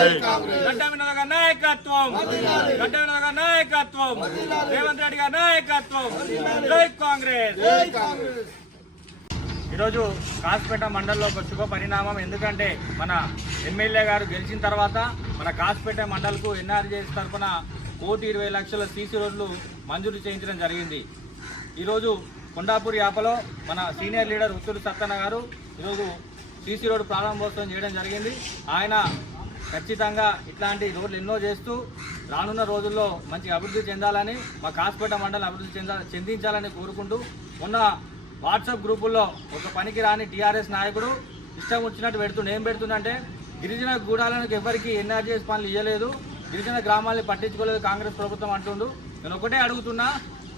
గడ్డ వినోద గారి నాయకత్వం. గడ్డ వినోద గారి నాయకత్వం. రేవంత్ రెడ్డి గారి నాయకత్వం. జై కాంగ్రెస్. ఈరోజు కాసిపేట మండలంలో ఒక శుభ పరిణామం ఎందుకంటే మన ఎమ్మెల్యే గారు గెలిచిన తర్వాత మన కాసిపేట మండలకు ఎన్ఆర్జీఎస్ తరఫున కోటి ఇరవై లక్షల సీసీ రోడ్లు మంజూరు చేయించడం జరిగింది. ఈరోజు కొండాపూర్ యాపలో మన సీనియర్ లీడర్ ఉత్తూరు సత్తన్న గారు ఈరోజు సీసీ రోడ్డు ప్రారంభోత్సవం చేయడం జరిగింది. ఆయన ఖచ్చితంగా ఇట్లాంటి రోడ్లు ఎన్నో చేస్తూ రానున్న రోజుల్లో మంచి అభివృద్ధి చెందాలని మా కాసుపేట మండలం అభివృద్ధి చెంద చెందించాలని కోరుకుంటూ ఉన్న వాట్సాప్ గ్రూపుల్లో ఒక పనికి రాని టీఆర్ఎస్ నాయకుడు ఇష్టం వచ్చినట్టు పెడుతుండే ఏం పెడుతుందంటే గిరిజన గూడాలకు ఎవరికి ఎన్ఆర్జీఎస్ పనులు ఇవ్వలేదు గిరిజన గ్రామాల్ని పట్టించుకోలేదు కాంగ్రెస్ ప్రభుత్వం అంటుండు. నేను ఒకటే అడుగుతున్నా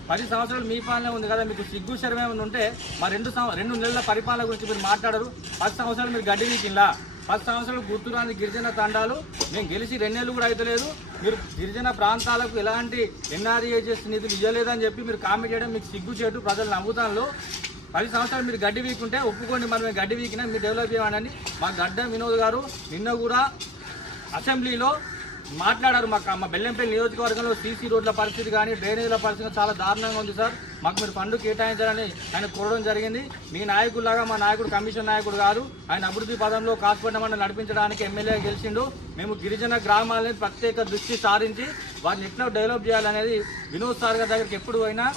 పది సంవత్సరాలు మీ పాలన ఉంది కదా మీకు సిగ్గు శరమే ఉంటే మా రెండు సంవ- రెండు నెలల పరిపాలన గురించి మీరు మాట్లాడరు పది సంవత్సరాలు మీరు గడ్డి వీకిందా పది సంవత్సరాలు గుర్తురాని గిరిజన తండాలు. మేము గెలిచి రెండేళ్ళు కూడా అయితలేదు. మీరు గిరిజన ప్రాంతాలకు ఎలాంటి ఎన్ఆర్ఏజెస్ నిధులు ఇవ్వలేదని చెప్పి మీరు కామెంట్ చేయడం మీకు సిగ్గు చేయడం ప్రజలు నమ్ముతాను పది సంవత్సరాలు మీరు గడ్డి వీకుంటే ఒప్పుకోండి మనం మేము గడ్డి వీకినా మీరు డెవలప్ చేయమని మా గడ్డ వినోద్ గారు నిన్న కూడా అసెంబ్లీలో మాట్లాడారు మాకు మా బెల్లంపల్లి నియోజకవర్గంలో సీసీ రోడ్ల పరిస్థితి కానీ డ్రైనేజీల పరిస్థితి చాలా దారుణంగా ఉంది సార్. మాకు మీరు ఫండ్ కేటాయించాలని ఆయన కోరడం జరిగింది. మీ నాయకుల్లాగా మా నాయకుడు కమిషన్ నాయకుడు కాదు. ఆయన అభివృద్ధి పదంలో కాసుపడ్డ మండలి నడిపించడానికి ఎమ్మెల్యే గెలిచిండు. మేము గిరిజన గ్రామాలని ప్రత్యేక దృష్టి సారించి వారిని ఎట్లా డెవలప్ చేయాలనేది వినోద్ సార్ గారి దగ్గరికి ఎప్పుడు పోయినా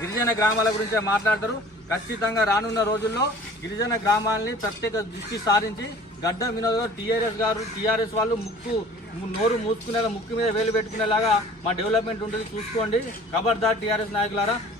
గిరిజన గ్రామాల గురించే మాట్లాడతారు. ఖచ్చితంగా రానున్న రోజుల్లో గిరిజన గ్రామాలని ప్రత్యేక దృష్టి సారించి గడ్డ వినోద్ గారు టీఆర్ఎస్ గారు టీఆర్ఎస్ వాళ్ళు ముక్కు నోరు మూసుకునేలా ముక్కు మీద వేలు పెట్టుకునేలాగా మా డెవలప్మెంట్ ఉంటుంది. చూసుకోండి. ఖబర్దార్ టీఆర్ఎస్ నాయకులారా.